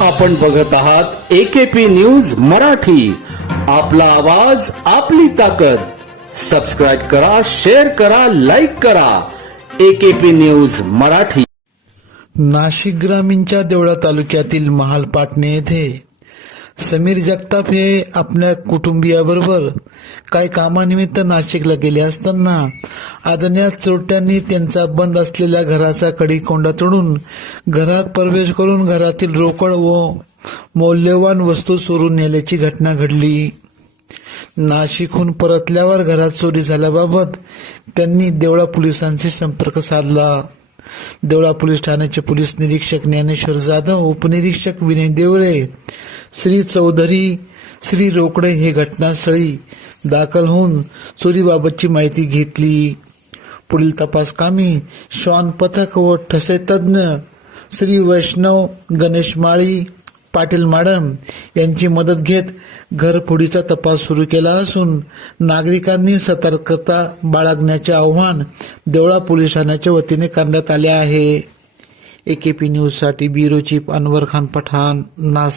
आपण बघत आहात एकेपी न्यूज मराठी. आपला आवाज आपली ताकद. सबस्क्राईब करा शेअर करा लाईक करा. AKP news Marathi. नाशिक ग्रामीणच्या देवळा तालुक्यातील महालपाटणे येथे समीर जगताप हे आपल्या कुटुंबियाबरोबर काही कामानिमित्त नाशिकला गेले असताना आदण्या चोरट्यांनी त्यांचा बंद असलेल्या घराचा कडी कोंडा तोडून घरात प्रवेश करून घरातील रोकड व मौल्यवान वस्तू चोरून नेल्याची घटना घडली. नाशिकहून परतल्यावर घरात चोरी झाल्याबाबत त्यांनी देवळा पोलिसांशी संपर्क साधला. देवळा पोलीस ठाण्याचे पोलीस निरीक्षक ज्ञानेश्वर जाधव उपनिरीक्षक विनय देवरे श्री चौधरी श्री रोकडे हे घटनास्थळी दाखल होऊन चोरीबाबतची माहिती घेतली. पुढील तपास कामी श्वान पथक व ठसे तज्ज्ञ श्री वैष्णव गणेश माळी पाटील मॅडम यांची मदत घेत घरफोडीचा तपास सुरू केला असून नागरिकांनी सतर्कता बाळगण्याचे आव्हान देवळा पोलीस ठाण्याच्या वतीने करण्यात आले आहे. ए के पी न्यूजसाठी ब्युरो चीफ अनवर खान पठाण नास